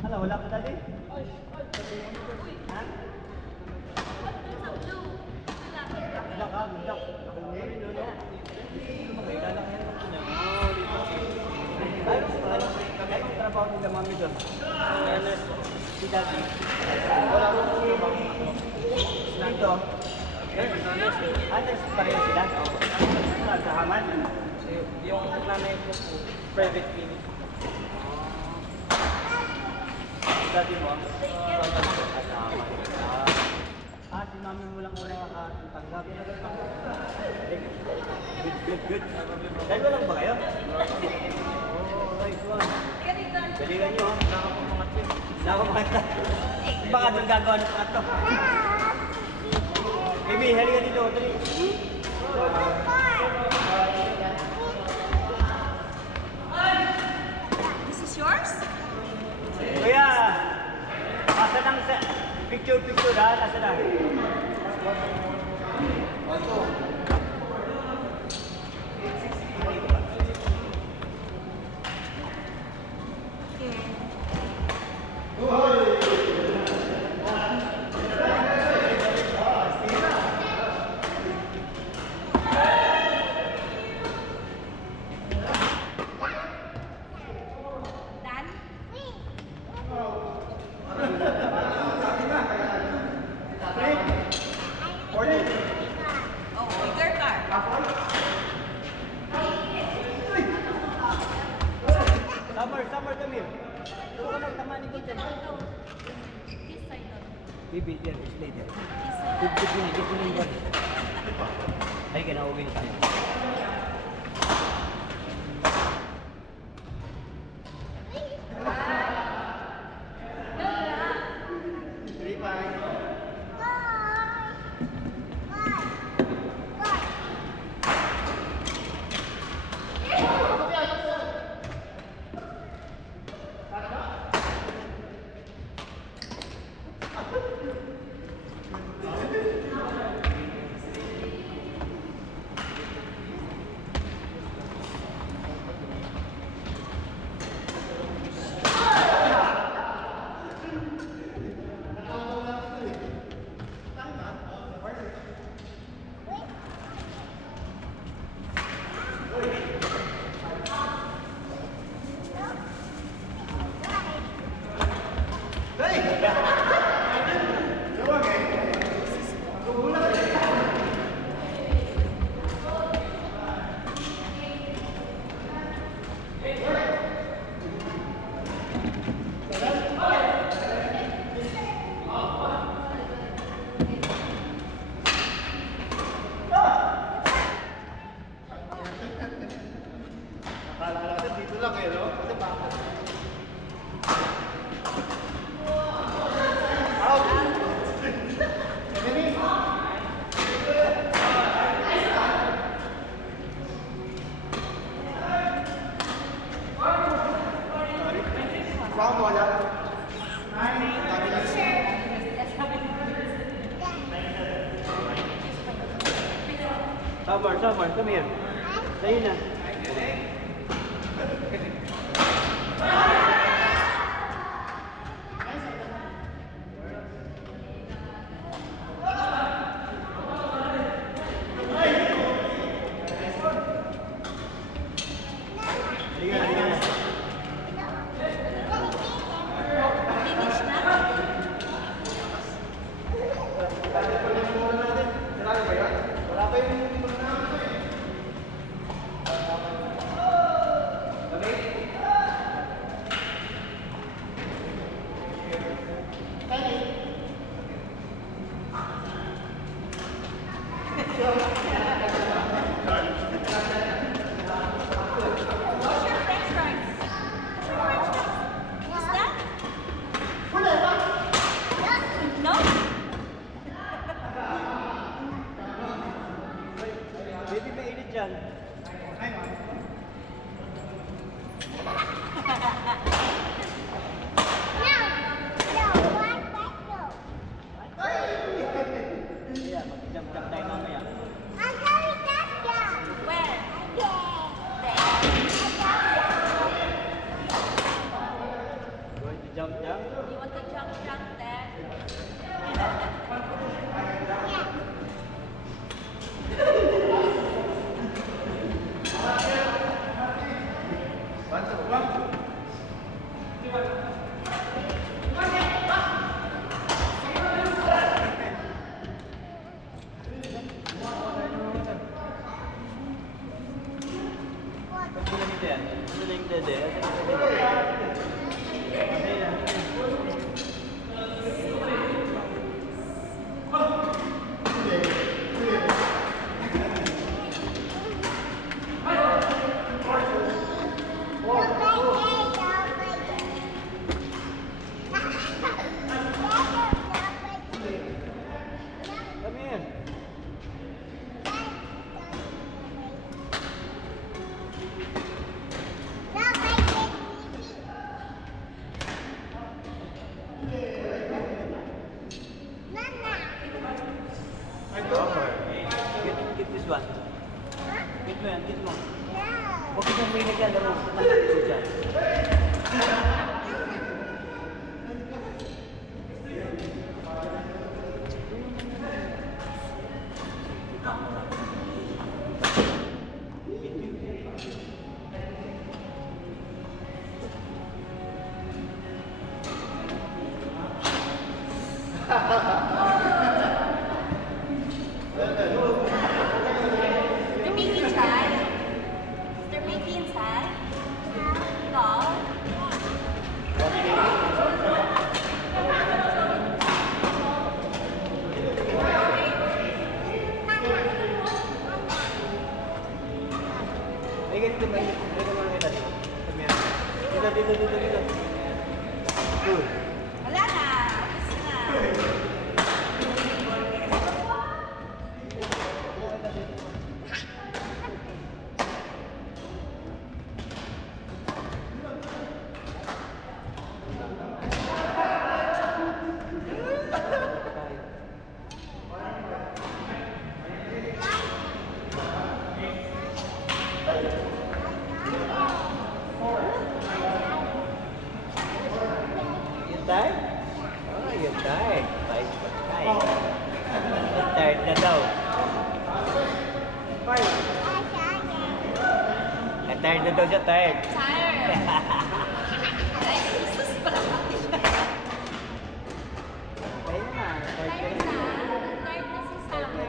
Hala, wala ka dali? Ha? Wala ka, wala. Ako mo yun, no? Magkailan ka yan ng niya. Oo, dito. Anong trabaho nila mami doon? Si Daddy. Wala ko po yung mami. Dito? Nurse pareho sila? Sa Haman? Yung nanay ko po, private clinic. Dati mo? Si mami mo lang muna nakakatanggap. Good. Dahil lang ba kayo? Right one. Galingan nyo, nakapamangat. Baka doon gagawa ng ato. Baby, halika dito. Dali. This is yours? Kuya, asa lang sa picture ha, nasa na? Oh, bigger car. Summer, come here. Ito ka magtamani ko dyan. This side of Baby, there is later. this side. Good mo yung body. Ay, kinauwi na tayo. Summer, come here. Tayo na. Finish na? Wala pa yung Jump, jump. You want to jump, jump, Dad? Pag ginamit yan, ano na yung dede? Come here. Get this one. Get mo yan, get mo. Huwag ka siyang may naglalaro. Nakakit dyan. Mr. Mickey inside? Mr. Mickey inside? No? Ay, ganito ba? Ay, ganito ba kita dito? Come here. Dito. Good. Wala na. Tapos na. You tired? Oh, you're tired. Tired. Tired na daw. Tired na daw siya, tired. Tired. Ay, Jesus pala pati siya. Kaya na, tired ka Tired na. na. Tired na si Summer.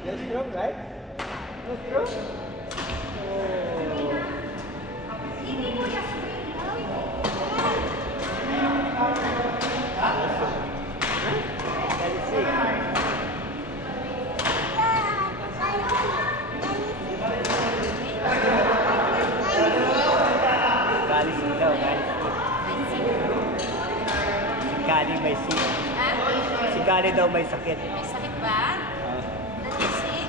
You're strong, right? You're strong? Oh. Hindi mo yan. Let's see. Galis daw, galis. Si Kali may Ha? Si Kali daw may sakit. May sakit ba? Does he sick?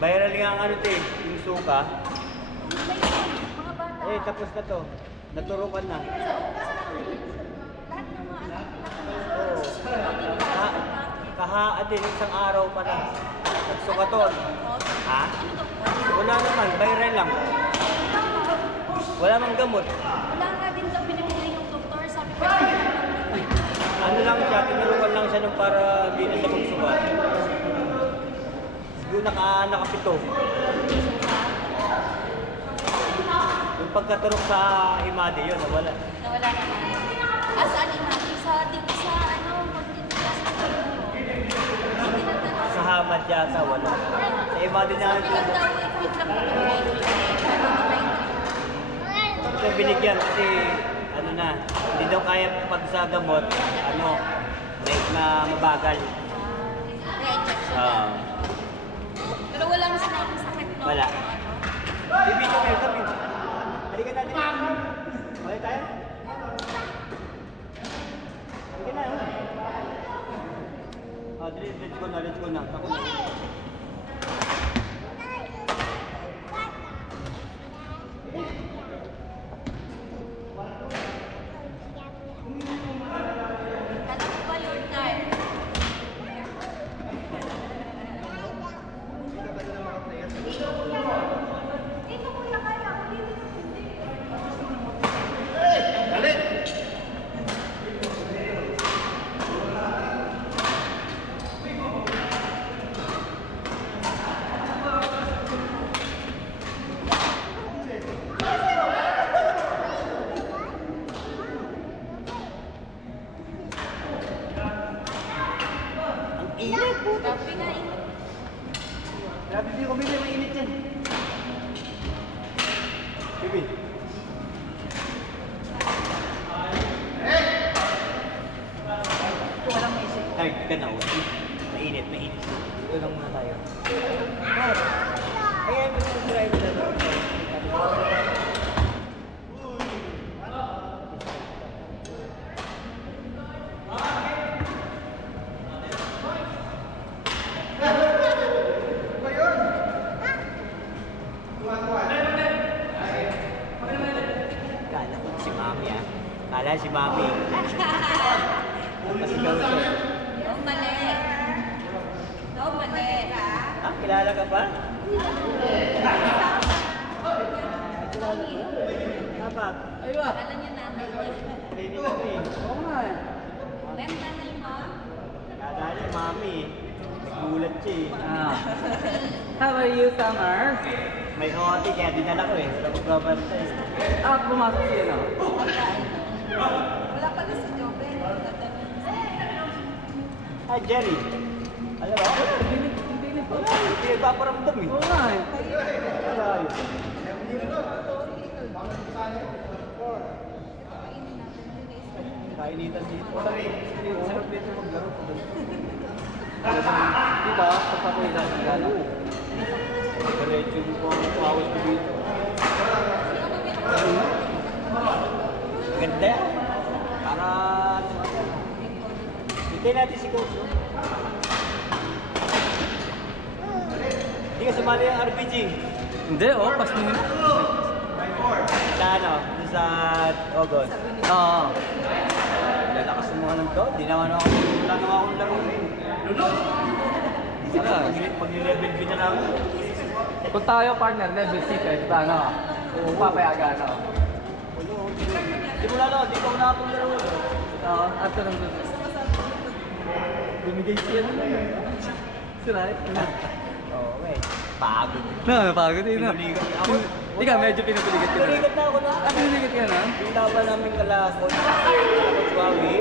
Viral nga ang ano te, yung suka. Mga bata. Eh, tapos na to. Naturukan na. Lahat ng mga anak Oo. Din, isang araw pa lang. Nagsukaton. Ha? Wala naman, viral lang. Wala mang gamot. Wala nga din daw pinipili yung doktor. Sabi ko, Ano lang siya, tinurukan lang siya nung para hindi na siya magsukat. Siguro nakapito. Yung pagkaturok sa Imadi, yun, nawala. nawala naman. Saan imagine? Dito sa ano, magtitilas ko sa hindi na Sa Hamad yata, wala. Sa Imadi na Sabi lang daw, i-feed lang ko ito binigyan kasi ano na, hindi daw kaya pag sa gamot, ano, na mabagal. Re-injection na. Ah, Pero wala na sinabing sakit, no? Wala. Ano? Bibi ko kayo, sabi. Halika natin. Okay tayo? Halika na. Let's go na. Ako na. Init po. Grabe nga eh. Grabe di ko bili, mainit yan. Bibi. Walang maisip. Kahit ganaw. Mainit. Ito lang muna tayo. Kaya yung gusto ko drive na doon. Kala ko si Mami ah. Kala si Mami. Kasi gawin ko. No, mali. No, mali. Ah, kilala ka ba? Dapat. Aywa! Kala niya nanay niya. Hindi ko eh. Oo nga eh. Lem nanay mo. Kala niya Mami. Nagulat siya eh. Ah. How are you, Summer? May OT kaya dinala ko eh. Sa magbabantay. Ah, pumasok siya na. Wala pala si Joven. Hi, Jerry. Alam mo? Hindi po. Hindi nagpaparamdam eh. Oo nga eh. Kaya yun. Kainitan dito. Sarap dito maglaro. Di ba? Pagpapawisan ng gano'n. Diretso mo po ang pawis ko dito. Ganda yan. Para... Hintay natin si Coach. oh. Hindi ka sumali ang RPG. Hindi, oh. Pas mo yun. Sa ano? Doon sa August. Oo. Lalakas mo ng to. Di naman ako. Wala naman akong laro. Hindi sila. Pag-level B na lang. Kung tayo partner, level 6 eh. Diba, ano? Kung papayagan, ano? Simula lang. Di ko nakapaglaro. Oo. At ito lang doon. Bumigay siya na lang. Sira eh. Oo, eh. Pagod. Napagod eh, no? Pinuligat ako. Ikaw, medyo pinupuligat ka na. Pinuligat na ako na. Ah, pinupuligat ka na? Yung laban namin kalakot. Huawei.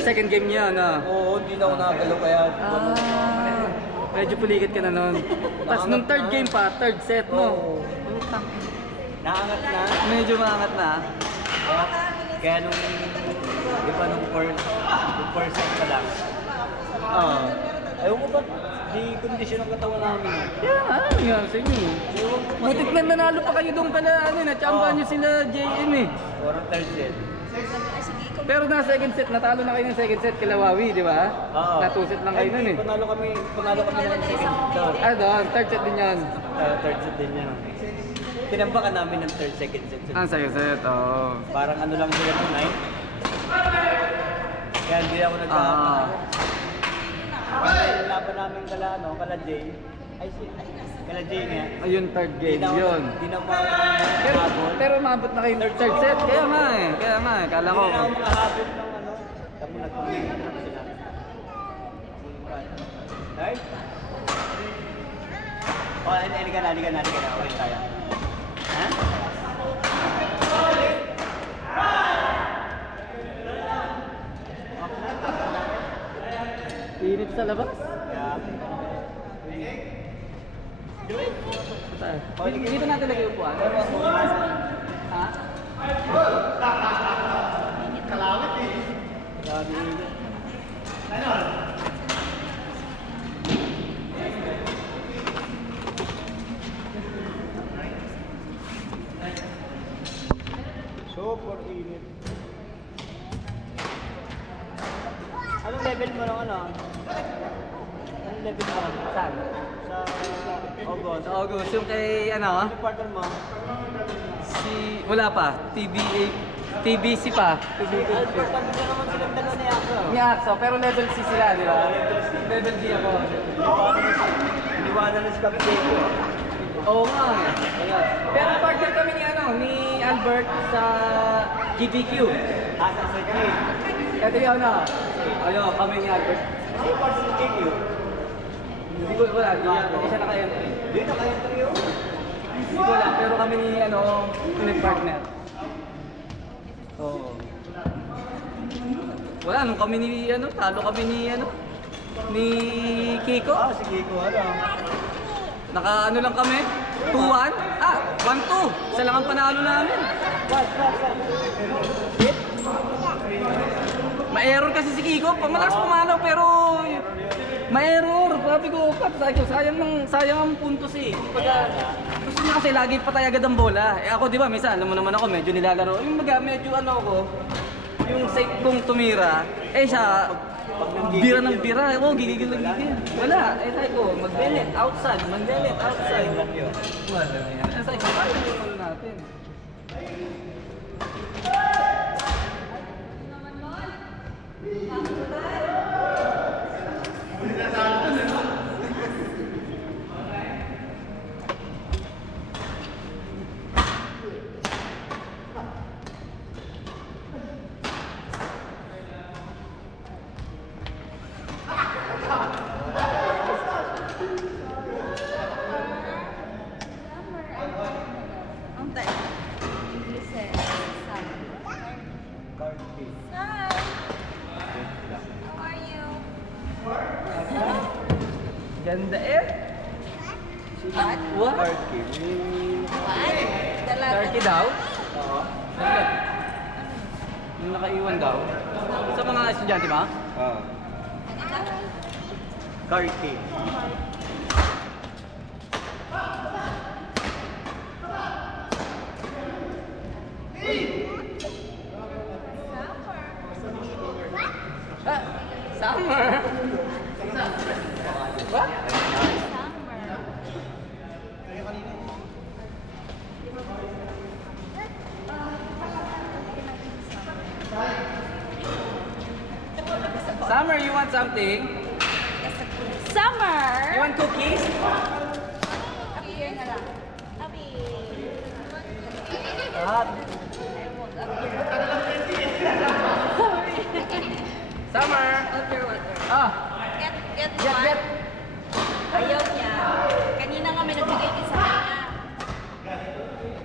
Second game niya, ano? Oo, hindi na ako nakagalaw kaya. Ah, medyo puligat ka na nun. Tapos nung third game pa, third set, no? Oo. Naangat na. Medyo maangat na. Kaya nung, di ba nung first set pa lang. Ayaw mo ba, di kondisyon ang katawan namin. Kaya nga, ano yan sa inyo? Butit na nanalo pa kayo doon pala, ano, na-champion nyo sila JM eh. Parang third set. Pero na second set, natalo na kayo ng second set kila Wawi, di ba? Oo. Natusit lang kayo nun eh. Panalo kami ng second set. Ah, doon, third set din yan. Third set din yan. Tinambakan namin ng third, second set. Ah, second set, oo. Parang ano lang sila ng 9. Kaya hindi ako Ah. Yung laban namin kala Jay. Kala Jay nga. Ayun, third game, yun. Hindi na Pero, makahabol. pero maabot na kayo third set, kaya nga eh. Kaya nga eh, kala ko. Hindi na ako makahabol ng ano. Tamo nagpumili sila. Right? Oh, halika na. Ulit tayo. Ha? Init sa labas. Yeah. Dito natin lagay upuan. Ha? Grabe init. Super init. Anong level mo ng ano? Anong level mo? Saan? Sa August. Sa August, yung kay ano, Anong partner mo? wala pa, TBC pa. Albert, ano na naman silang dalawa ni Ako? Ni Axo, pero level C sila, di ba? Level D ako. Iniwanan na si Capitano. Oo nga eh. Pero partner kami ni ano, ni Albert sa GBQ. Asa sa Jay. Ito yung ano, kami ni Albert. Ano yung part sa JQ? Hindi ko wala, hindi siya naka-entry. Dito kayo trio. Hindi ko lang, pero kami ni ano, partner. Oo. Wala, nung kami ni ano, talo kami ni ano, ni Kiko. Ah, si Kiko, ano? Naka ano lang kami? 2-1? Ah, 1-2. Isa lang ang panalo namin. What? Ma-error kasi si Kiko. Pamalakas pumalo pero ma-error. Sabi ko, Pat, sayang ang puntos eh. Gusto niya kasi lagi patay agad ang bola. Eh ako, di ba, minsan, alam mo naman ako, medyo nilalaro. Yung medyo ano ako, yung safe kong tumira, eh siya, bira ng bira. Oo, gigigil ng gigil. Wala. Eh sabi ko, mag-delete outside. Wala na yan. Eh sabi ko, kaya yung natin. Ang tayo. English eh. Sun. Hi. How are you? Ganda eh. What? What? What? Dalaga. Turkey daw? Bakit? Yung nakaiwan daw? Sa mga estudyante ba? Ah. Karki. Ah, summer! What? Summer, you want something? Summer! You want cookies? Abi, here na lang. Abi. Summer! Water, water. Ah, Get get, one. get. Ayaw niya. Kanina nga may nagbigay din sa kanya.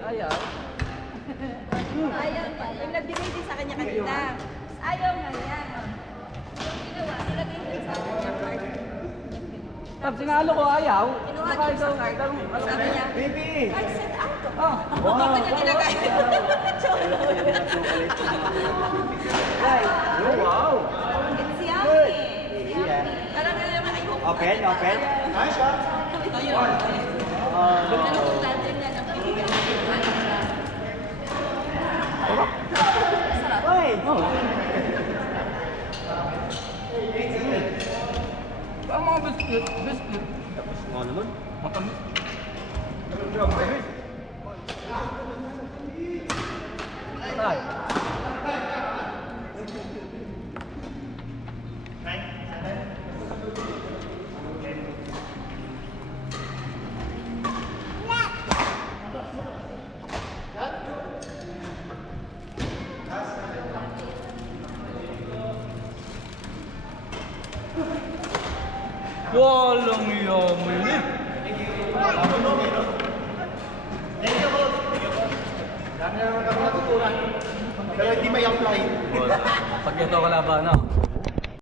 Ayaw. Ayaw niya. Yung nagbigay din sa kanya kanina. Ayaw nga niya. Ginawa, nilagay din sa kanya card. Tapos sinalo ko ayaw. Kinuha niya sa card. Sabi niya, Baby! I said out. Ah, Wow. Niya nilagay. Oh, wow! It's yummy. It's Yeah. yummy. Parang nga naman ayaw. Open, open. Ayun. Nanukulatan niya ng pinigyan natin. Kain siya. Sarap. Wait! oh. Ang mga biscuit, biscuit. Tapos nga naman. Matamis. Ay. Walang yaman eh. Dami na naman kami natutunan. Pero hindi may apply. Pag ito kalaban, no?